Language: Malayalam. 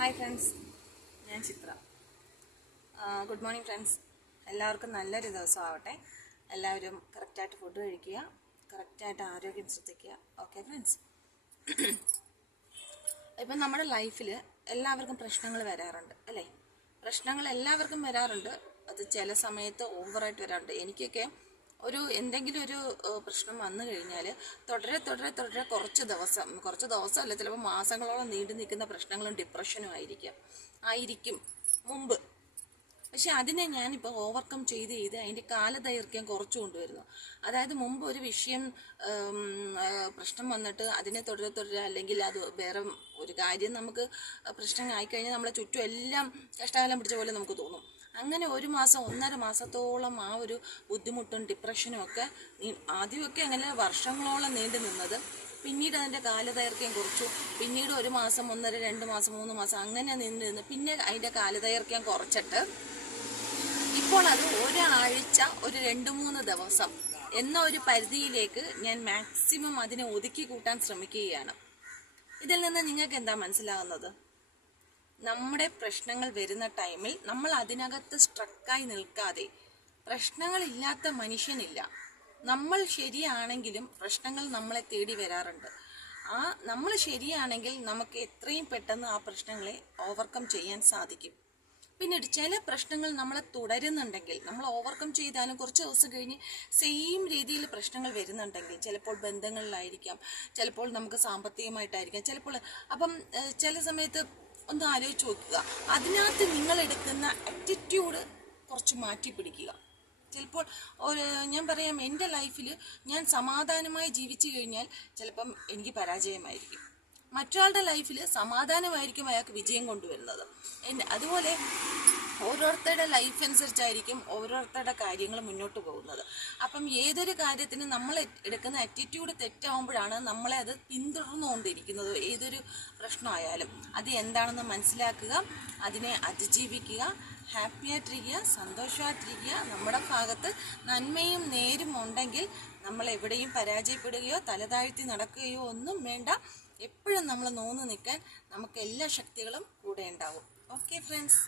ഹായ് ഫ്രണ്ട്സ്, ഞാൻ ചിത്ര. Good morning friends. എല്ലാവർക്കും നല്ലൊരു ദിവസം ആവട്ടെ. എല്ലാവരും കറക്റ്റായിട്ട് ഫുഡ് കഴിക്കുക, കറക്റ്റായിട്ട് ആരോഗ്യം ശ്രദ്ധിക്കുക. ഓക്കെ ഫ്രണ്ട്സ്, ഇപ്പം നമ്മുടെ ലൈഫിൽ എല്ലാവർക്കും പ്രശ്നങ്ങൾ വരാറുണ്ട് അല്ലേ? പ്രശ്നങ്ങൾ എല്ലാവർക്കും വരാറുണ്ട്. അത് ചില സമയത്ത് ഓവറായിട്ട് വരാറുണ്ട്. എനിക്കൊക്കെ എന്തെങ്കിലും ഒരു പ്രശ്നം വന്നു കഴിഞ്ഞാൽ തുടരെ കുറച്ച് ദിവസം അല്ല, ചിലപ്പോൾ മാസങ്ങളോളം നീണ്ടു നിൽക്കുന്ന പ്രശ്നങ്ങളും ഡിപ്രഷനും ആയിരിക്കും മുമ്പ്. പക്ഷെ അതിനെ ഞാനിപ്പോൾ ഓവർകം ചെയ്ത് അതിൻ്റെ കാലദൈർഘ്യം കുറച്ചു കൊണ്ടുവരുന്നു. അതായത് മുമ്പ് ഒരു വിഷയം പ്രശ്നം വന്നിട്ട് അതിനെ തുടരെ അല്ലെങ്കിൽ അത് വേറെ ഒരു കാര്യം നമുക്ക് പ്രശ്നം ആയിക്കഴിഞ്ഞാൽ നമ്മളെ ചുറ്റും എല്ലാം കഷ്ടകാലം പിടിച്ച പോലെ നമുക്ക് തോന്നും. അങ്ങനെ ഒരു മാസം 1.5 മാസത്തോളം ആ ഒരു ബുദ്ധിമുട്ടും ഡിപ്രഷനും ഒക്കെ ആദ്യമൊക്കെ അങ്ങനെ വർഷങ്ങളോളം നീണ്ടു നിന്നത്. പിന്നീട് അതിൻ്റെ കാലദൈർഘ്യം കുറച്ചു. പിന്നീട് 1 മാസം, 1.5, 2 മാസം, 3 മാസം അങ്ങനെ നിന്ന് പിന്നെ അതിൻ്റെ കാലദൈർഘ്യം കുറച്ചിട്ട് ഇപ്പോൾ അത് ഒരാഴ്ച, ഒരു 2-3 ദിവസം എന്ന ഒരു പരിധിയിലേക്ക് ഞാൻ മാക്സിമം അതിനെ ഒതുക്കി കൂട്ടാൻ ശ്രമിക്കുകയാണ്. ഇതിൽ നിന്ന് നിങ്ങൾക്ക് എന്താ മനസ്സിലാകുന്നത്? നമ്മുടെ പ്രശ്നങ്ങൾ വരുന്ന ടൈമിൽ നമ്മൾ അതിനകത്ത് സ്ട്രക്കായി നിൽക്കാതെ, പ്രശ്നങ്ങളില്ലാത്ത മനുഷ്യനില്ല. നമ്മൾ ശരിയാണെങ്കിലും പ്രശ്നങ്ങൾ നമ്മളെ തേടി വരാറുണ്ട്. നമ്മൾ ശരിയാണെങ്കിൽ നമുക്ക് എത്രയും പെട്ടെന്ന് ആ പ്രശ്നങ്ങളെ ഓവർകം ചെയ്യാൻ സാധിക്കും. പിന്നീട് ചില പ്രശ്നങ്ങൾ നമ്മളെ തുടരുന്നുണ്ടെങ്കിൽ, നമ്മൾ ഓവർകം ചെയ്താലും കുറച്ച് ദിവസം കഴിഞ്ഞ് സെയിം രീതിയിൽ പ്രശ്നങ്ങൾ വരുന്നുണ്ടെങ്കിൽ, ചിലപ്പോൾ ബന്ധങ്ങളിലായിരിക്കാം, ചിലപ്പോൾ നമുക്ക് സാമ്പത്തികമായിട്ടായിരിക്കാം, ചിലപ്പോൾ അപ്പം ചില സമയത്ത് ഒന്ന് ആലോചിച്ച് നോക്കുക. അതിനകത്ത് നിങ്ങളെടുക്കുന്ന ആറ്റിറ്റ്യൂഡ് കുറച്ച് മാറ്റി പിടിക്കുക. ചിലപ്പോൾ ഞാൻ പറയാം, എൻ്റെ ലൈഫിൽ ഞാൻ സമാധാനമായി ജീവിച്ചു കഴിഞ്ഞാൽ ചിലപ്പം എനിക്ക് പരാജയമായിരിക്കും. മറ്റൊരാളുടെ ലൈഫിൽ സമാധാനമായിരിക്കും അയാൾക്ക് വിജയം കൊണ്ടുവരുന്നത്. അതുപോലെ ഓരോരുത്തരുടെ ലൈഫ് അനുസരിച്ചായിരിക്കും ഓരോരുത്തരുടെ കാര്യങ്ങൾ മുന്നോട്ട് പോകുന്നത്. അപ്പം ഏതൊരു കാര്യത്തിന് നമ്മൾ എടുക്കുന്ന ആറ്റിറ്റ്യൂഡ് തെറ്റാവുമ്പോഴാണ് നമ്മളെ അത് പിന്തുടർന്നുകൊണ്ടിരിക്കുന്നത്. ഏതൊരു പ്രശ്നമായാലും അത് എന്താണെന്ന് മനസ്സിലാക്കുക, അതിനെ അതിജീവിക്കുക, ഹാപ്പിയായിട്ടിരിക്കുക, സന്തോഷമായിട്ടിരിക്കുക. നമ്മുടെ ഭാഗത്ത് നന്മയും നേരും ഉണ്ടെങ്കിൽ നമ്മൾ എവിടെയും പരാജയപ്പെടുകയോ തലതാഴ്ത്തി നടക്കുകയോ ഒന്നും വേണ്ട. എപ്പോഴും നമ്മൾ നോന്ന് നിൽക്കാൻ നമുക്ക് എല്ലാ ശക്തികളും കൂടെ ഉണ്ടാവും. Okay friends.